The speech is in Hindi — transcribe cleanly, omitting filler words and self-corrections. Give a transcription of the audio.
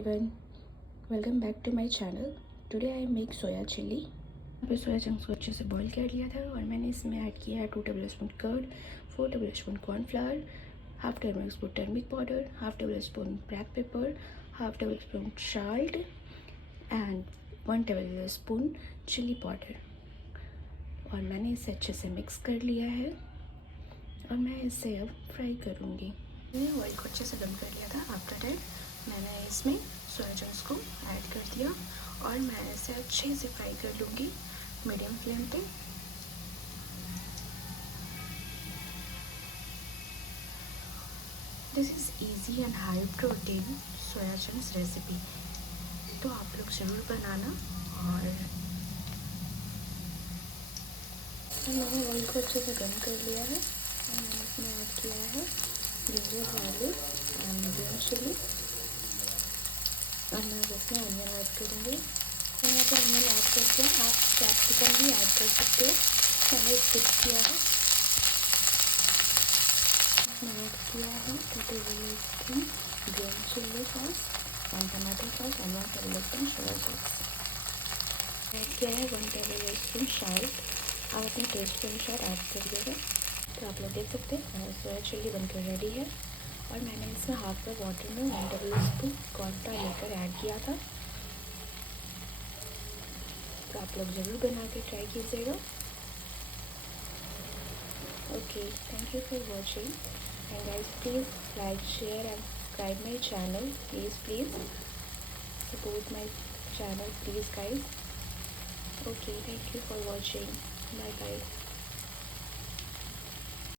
everyone, welcome back to my channel. Today I make soya chili. यहाँ पे सोया चंक्स को अच्छे से बॉईल कर लिया था और मैंने इसमें ऐड किया है 2 tablespoon curd, 4 tablespoon cornflour, half tablespoon turmeric powder, half tablespoon black pepper, half tablespoon salt and 1 tablespoon chilli powder. और मैंने इसे अच्छे से मिक्स कर लिया है और मैं इसे अब फ्राई करूँगी। मैंने ऑयल को अच्छे से गर्म कर लिया था। आफ्टर दैट मैंने इसमें सोया चंक्स को ऐड कर दिया और मैं इसे अच्छे से फ्राई कर लूँगी मीडियम फ्लेम पे। This is easy and high protein soya chunks recipe, तो आप लोग ज़रूर बनाना। और मैंने ऑयल को अच्छे से गर्म कर लिया है और मैंने इसमें ऐड किया है ginger garlic and green chilli और मैं इसमें अनियन ऐड करूँगी। मैंने यहाँ पर अनियन ऐड कर दिया, आप कैप्सिकम भी ऐड कर सकते हो, मैंने स्किप किया है। मैंने ऐड किया है 2 tablespoon green chilli sauce and tomato sauce and 1 tablespoon soya sauce. Add किया है 1 टेबल स्पून साल्ट, आप अपने टेस्ट के अनुसार ऐड करिएगा। तो आप लोग देख सकते हैं सोया चिली बनकर रेडी है और मैंने इसमें हाफ कप वाटर में 1 टेबल स्पून कॉर्नफ्लावर लेकर ऐड किया था। तो आप लोग ज़रूर बना के ट्राई कीजिएगा। Okay, thank you for watching and guys please like share and subscribe my channel. Please support my channel please guys. Okay, thank you for watching. Bye bye.